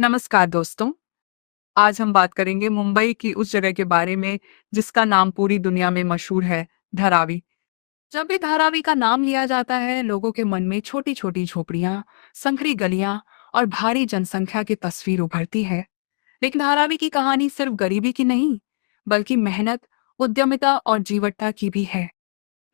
नमस्कार दोस्तों। आज हम बात करेंगे मुंबई की उस जगह के बारे में जिसका नाम पूरी दुनिया में मशहूर है, धारावी। जब भी धारावी का नाम लिया जाता है, लोगों के मन में छोटी-छोटी झोपड़ियां, संकरी गलियां और भारी जनसंख्या की तस्वीर उभरती है। लेकिन धारावी की कहानी सिर्फ गरीबी की नहीं, बल्कि मेहनत, उद्यमिता और जीवटता की भी है।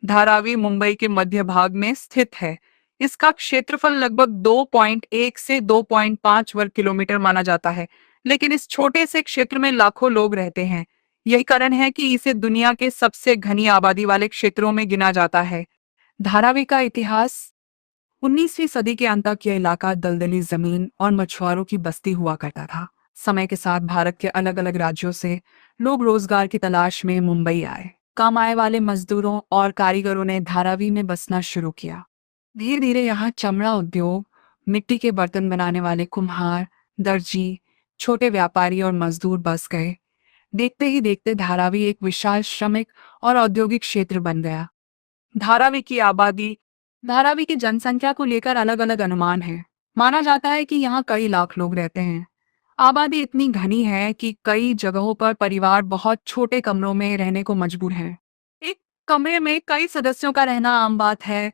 धारावी मुंबई के मध्य भाग में स्थित है। इसका क्षेत्रफल लगभग 2.1 से 2.5 वर्ग किलोमीटर माना जाता है, लेकिन इस छोटे से क्षेत्र में लाखों लोग रहते हैं। यही कारण है कि इसे दुनिया के सबसे घनी आबादी वाले क्षेत्रों में गिना जाता है। धारावी का इतिहास 19वीं सदी के अंत तक यह इलाका दलदली जमीन और मछुआरों की बस्ती हुआ करता था। समय के साथ भारत के अलग-अलग राज्यों से लोग रोजगार की तलाश में मुंबई आए। कम आय वाले मजदूरों और कारीगरों ने धारावी में बसना शुरू किया। धीरे धीरे यहाँ चमड़ा उद्योग, मिट्टी के बर्तन बनाने वाले कुम्हार, दर्जी, छोटे व्यापारी और मजदूर बस गए। देखते ही देखते धारावी एक विशाल श्रमिक और औद्योगिक क्षेत्र बन गया। धारावी की आबादी धारावी की जनसंख्या को लेकर अलग-अलग अनुमान हैं। माना जाता है कि यहाँ कई लाख लोग रहते हैं। आबादी इतनी घनी है कि कई जगहों पर परिवार बहुत छोटे कमरों में रहने को मजबूर हैं। एक कमरे में कई सदस्यों का रहना आम बात है।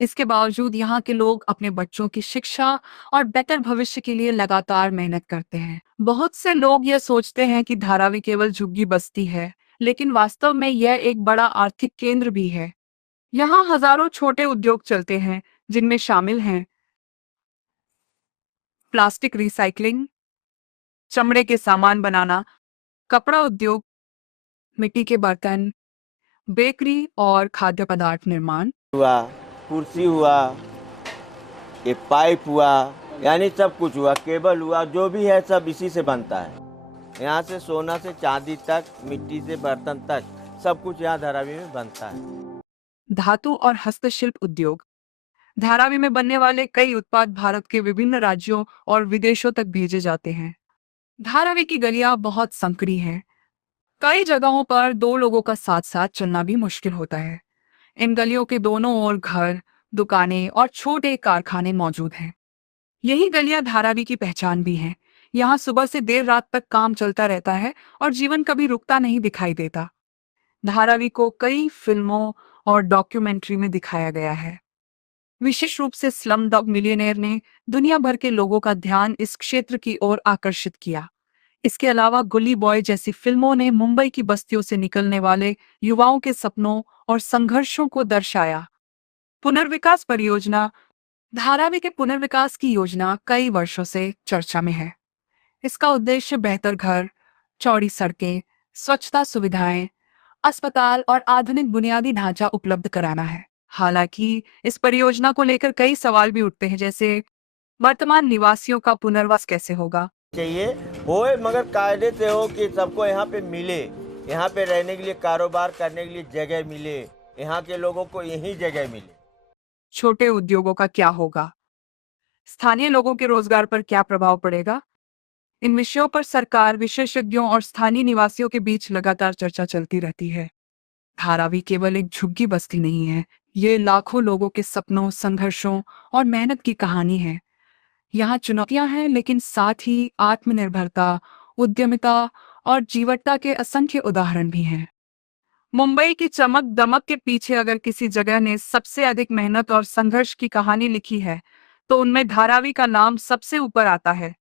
इसके बावजूद यहाँ के लोग अपने बच्चों की शिक्षा और बेहतर भविष्य के लिए लगातार मेहनत करते हैं। बहुत से लोग यह सोचते हैं कि धारावी केवल झुग्गी बस्ती है, लेकिन वास्तव में यह एक बड़ा आर्थिक केंद्र भी है। यहाँ हजारों छोटे उद्योग चलते हैं, जिनमें शामिल हैं प्लास्टिक रिसाइकलिंग, चमड़े के सामान बनाना, कपड़ा उद्योग, मिट्टी के बर्तन, बेकरी और खाद्य पदार्थ निर्माण। हुआ, कुर्सी हुआ, ये पाइप हुआ, यानी सब कुछ हुआ, केबल हुआ, जो भी है सब इसी से बनता है। यहाँ से सोना से चांदी तक, मिट्टी से बर्तन तक, सब कुछ यहाँ धारावी में बनता है। धातु और हस्तशिल्प उद्योग। धारावी में बनने वाले कई उत्पाद भारत के विभिन्न राज्यों और विदेशों तक भेजे जाते हैं। धारावी की गलियां बहुत संकरी हैं। कई जगहों पर दो लोगों का साथ साथ चलना भी मुश्किल होता है। इन गलियों के दोनों ओर घर, दुकानें और छोटे कारखाने मौजूद हैं। यही गलियां धारावी की पहचान भी हैं। यहाँ सुबह से देर रात तक काम चलता रहता है और जीवन कभी रुकता नहीं दिखाई देता। धारावी को कई फिल्मों और डॉक्यूमेंट्री में दिखाया गया है। विशेष रूप से स्लम डॉग मिलियनेयर ने दुनिया भर के लोगों का ध्यान इस क्षेत्र की ओर आकर्षित किया। इसके अलावा गुली बॉय जैसी फिल्मों ने मुंबई की बस्तियों से निकलने वाले युवाओं के सपनों और संघर्षों को दर्शाया। पुनर्विकास परियोजना। धारावी के पुनर्विकास की योजना कई वर्षों से चर्चा में है। इसका उद्देश्य बेहतर घर, चौड़ी सड़कें, स्वच्छता सुविधाएं, अस्पताल और आधुनिक बुनियादी ढांचा उपलब्ध कराना है। हालांकि इस परियोजना को लेकर कई सवाल भी उठते हैं, जैसे वर्तमान निवासियों का पुनर्वास कैसे होगा। चाहिए होए मगर कायदे से हो कि सबको यहाँ पे मिले, यहाँ पे रहने के लिए, कारोबार करने के लिए जगह मिले, यहाँ के लोगों को यही जगह मिले। छोटे उद्योगों का क्या होगा? स्थानीय लोगों के रोजगार पर क्या प्रभाव पड़ेगा? इन विषयों पर सरकार, विशेषज्ञों और स्थानीय निवासियों के बीच लगातार चर्चा चलती रहती है। धारावी केवल एक झुग्गी बस्ती नहीं है। ये लाखों लोगों के सपनों, संघर्षों और मेहनत की कहानी है। यहाँ चुनौतियां हैं, लेकिन साथ ही आत्मनिर्भरता, उद्यमिता और जीवटता के असंख्य उदाहरण भी हैं। मुंबई की चमक दमक के पीछे अगर किसी जगह ने सबसे अधिक मेहनत और संघर्ष की कहानी लिखी है, तो उनमें धारावी का नाम सबसे ऊपर आता है।